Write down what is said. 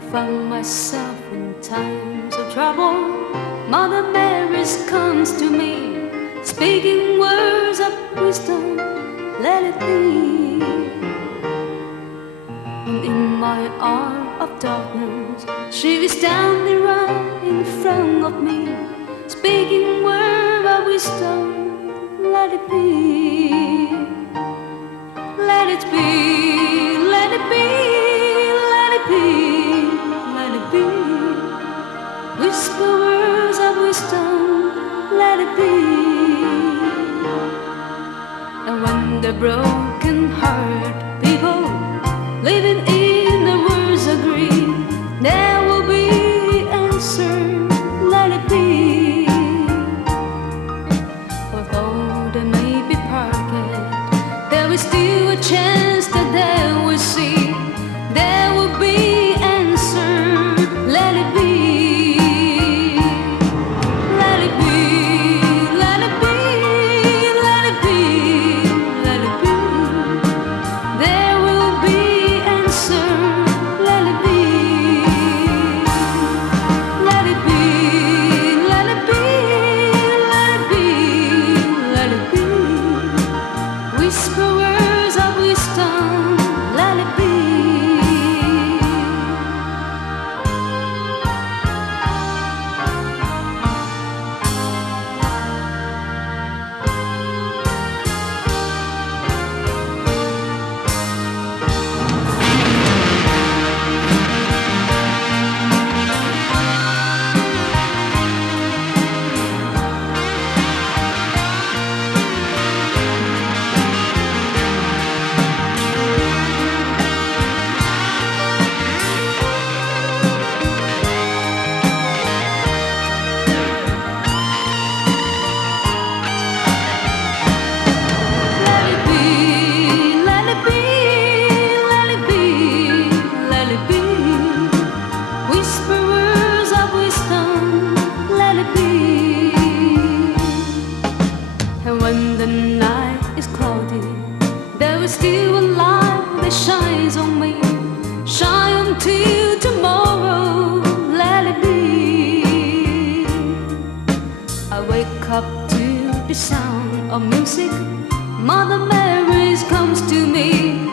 found myself in times of trouble, Mother Mary comes to me, speaking words of wisdom, let it be. And in my hour of darkness, she is standing right in front of me, speaking words of wisdom, let it be. Let it be, let it be, let it be, let it be. Whisper words of wisdom, let it be. And when the broken heart people living in the words agree, there will be answer, let it be. Although they may be perfect, there is still a chance that they will see. There will be answer, let it be. Let it be, let it be, let it be, let it be. There will be answer, let it be. Let it be, let it be, let it be, let it be. Whisper words of wisdom, let it be. When the night is cloudy, there is still a light that shines on me. Shine until tomorrow, let it be. I wake up to the sound of music. Mother Mary comes to me,